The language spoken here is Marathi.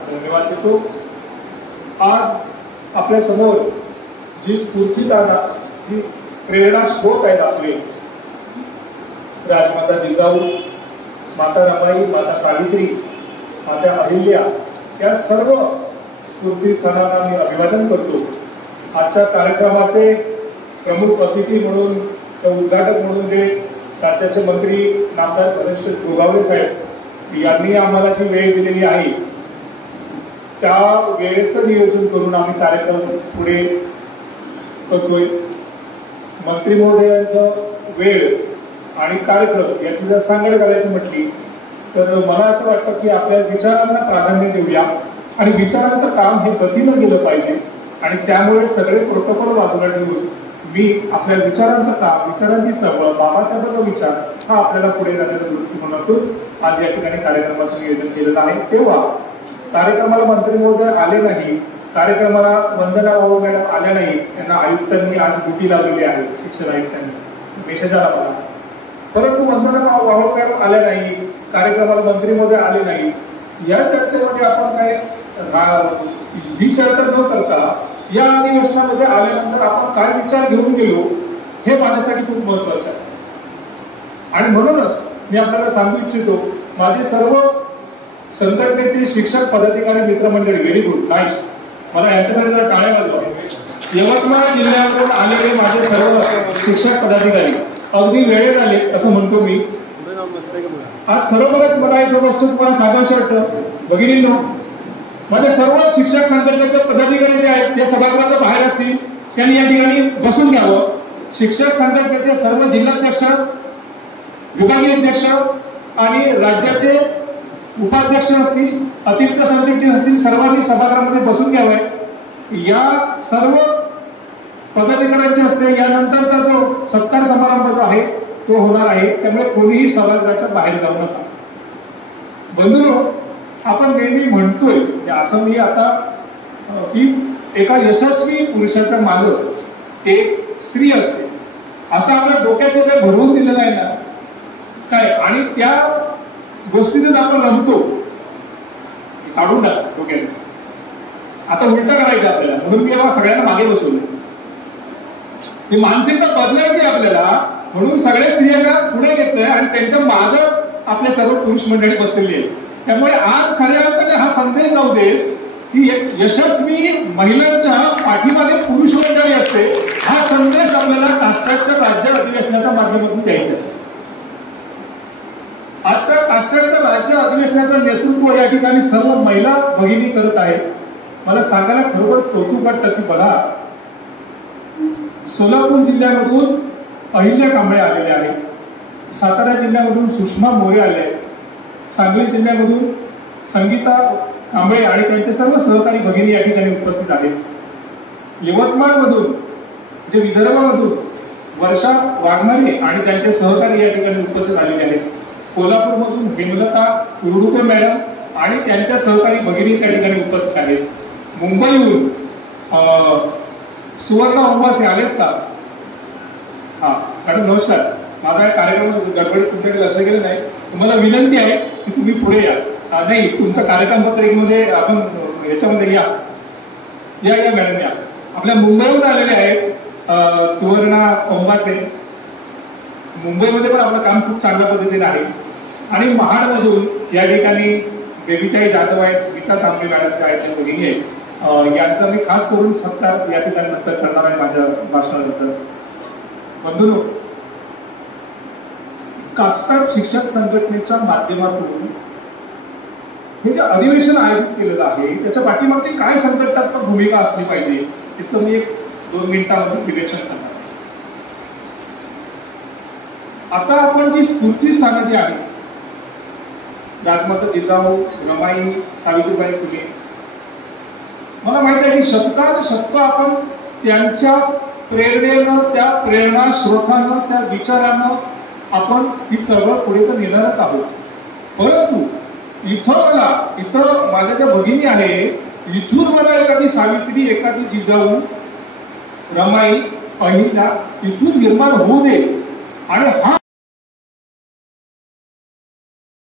धन्यवाद देतो। आज आपल्या समोर जी स्फूर्तिदायक जी प्रेरणा स्रोत आहेत आपले राजमाता जिजाऊ, माता रमाई, माता सावित्री, माता अहिल्या या सर्व स्फूर्ती स्थानांना मी अभिवादन करतो। आजच्या कार्यक्रमाचे प्रमुख अतिथी म्हणून उद्घाटक म्हणून जे राज्याचे मंत्री नामदार गणेश गोगावले साहेब यांनी आम्हाला जी वेळ दिलेली आहे त्या वेळेचं नियोजन करून आम्ही कार्यक्रम पुढे करतोय। मंत्री महोदयांचं वेळ आणि कार्यक्रम याची जर सांगड करायची म्हटली तर मला असं वाटतं की आपल्या विचारांना प्राधान्य देऊया आणि विचारांचं काम हे गतीनं गेलं पाहिजे आणि त्यामुळे सगळे प्रोटोकॉल बाजूला ठेवून मी आपल्या विचारांचं काम, विचारांची चळवळ, बाबासाहेबांचा विचार हा आपल्याला पुढे जाण्याच्या दृष्टिकोनातून आज या ठिकाणी कार्यक्रमाचं नियोजन केलेलं आहे। तेव्हा कार्यक्रमाला मंत्री महोदय आले नाही, कार्यक्रमाला वंदना भाऊ मॅडम आल्या नाही, त्यांना आयुक्तांनी आज ड्युटी लावलेली आहे, शिक्षण आयुक्तांनी मेसेज आला मला, परंतु वंदना भाऊ मॅडम आल्या नाही, कार्यक्रमाला मंत्री महोदय आले नाही। या चर्चेमध्ये आपण काय ही चर्चा न करता या अधिवेशनामध्ये आल्यानंतर आपण काय विचार घेऊन गेलो हे माझ्यासाठी खूप महत्वाचं आहे। आणि म्हणूनच मी आपल्याला सांगू इच्छितो, माझे सर्व संघटनेतील शिक्षक पदाधिकारी मित्रमंडळी, व्हेरी गुड, नाईस, मला यांच्यासाठी जरा टाळ्या वाजवा। यवतमाळ जिल्ह्यातून आलेले माझे सर्व शिक्षक पदाधिकारी अगदी वेळेत आले असं म्हणतो मी। आज खरोखरच मला एक गोष्ट तुम्हाला सांगायची वाटतं, भगिनींनो, माझे सर्व शिक्षक संघटनेचे पदाधिकारी जे आहेत ते सभागृहाच्या बाहेर असतील, त्यांनी या ठिकाणी बसून घ्यावं। शिक्षक संघटनेचे सर्व जिल्हाध्यक्ष, विभागीय अध्यक्ष आणि राज्याचे उपाध्यक्ष असतील, अतिरिक्त सरचिटणीस असतील, सर्वांनी सभागृहामध्ये बसून घ्यावे। या सर्व पदाधिकाऱ्यांचे हस्ते यानंतरचा जो सत्कार समारंभ जो आहे तो होणार आहे, त्यामुळे कोणीही सभागृहाच्या बाहेर जाऊ नका। बंधूंनो, आपण नेहमी म्हणतोय की असं मी आता की एका यशस्वी पुरुषाच्या मागे एक स्त्री असते असं आपल्या डोक्यात जे भरवून दिलेलं आहे ना काय, आणि त्या गोष्टीतून आपण रमतो, काढून टाक डोक्यात। आता उलट करायचं आपल्याला, म्हणून मी सगळ्यांना मागे बसवलं, ही मानसिकता बदलायची आपल्याला, म्हणून सगळ्या स्त्रियांना पुढे घेतलंय आणि त्यांच्या मागे आपले सर्व पुरुष मंडळी बसलेली आहेत। त्यामुळे आज खऱ्या अर्थाने हा संदेश जाऊ दे की एक यशस्वी महिलांच्या पाठीमागे पुरुष मंडळी असते, हा संदेश आपल्याला काष्टाच्या राज्य अधिवेशनाच्या माध्यमातून द्यायचा आहे। आजच्या काष्टाच्या राज्य अधिवेशनाचं नेतृत्व या ठिकाणी सर्व महिला भगिनी करत आहेत। मला सांगायला खरोखरच कौतुक वाटतं की बघा, सोलापूर जिल्ह्यामधून अहिल्या कांबळे आलेले आहेत, सातारा जिल्ह्यामधून सुषमा मोरे आले आहेत, सांगली जिल्ह्यामधून संगीता कांबळे आणि त्यांचे सर्व सहकारी भगिनी या ठिकाणी उपस्थित आहेत। यवतमाळमधून म्हणजे विदर्भामधून वर्षा वाघमारे आणि त्यांचे सहकारी या ठिकाणी उपस्थित आलेले आहेत। कोल्हापूरमधून हेमलता उर्डुके मॅडम आणि त्यांच्या सहकारी भगिनी त्या ठिकाणी उपस्थित आहेत। मुंबईहून सुवर्ण उंबासे आलेत का? हा मॅडम नमस्कार, माझा कार्यक्रम गडबडीत तुमच्याकडे लक्ष गेलं नाही, तुम्हाला विनंती आहे की तुम्ही पुढे या। नाही, तुमचा कार्यक्रम पत्रिकेमध्ये आपण याच्यामध्ये या मॅडम या। आपल्या मुंबईहून आलेले आहेत सुवर्णा कोंबासे, मुंबईमध्ये पण आपलं काम खूप चांगल्या पद्धतीने आहे। आणि महाडमधून या ठिकाणी बेबीताई जाधव आहेत, स्मिता तांबे मॅडम आहेत, भगिनी आहेत, यांचा मी खास करून सत्कार या ठिकाणी नंतर करणार आहे माझ्या भाषणानंतर। बंधूंनो, कास्टाट शिक्षक संघटनेच्या माध्यमातून हे जे अधिवेशन आयोजित केलेलं आहे त्याच्या पाठीमागची काय संघटनात्मक भूमिका असली पाहिजे याचं मी 1-2 मिनिटांमध्ये विवेचन करणार। आता आपण जी स्फूर्ती स्थानं जी आहेत, राजमाता जिजाऊ, रमाई, सावित्रीबाई फुले, मला माहित आहे की शतकानुशतक आपण त्यांच्या प्रेरणेनं, त्या प्रेरणा स्रोतानं, त्या विचारानं आपण ही चळवळ पुढे तर नेणारच आहोत। परंतु इथं माझ्या ज्या भगिनी आहे, इथून मला एखादी सावित्री, एखादी जिजाऊ, रमाई, अहिल्या इथून निर्माण होऊ दे आणि हा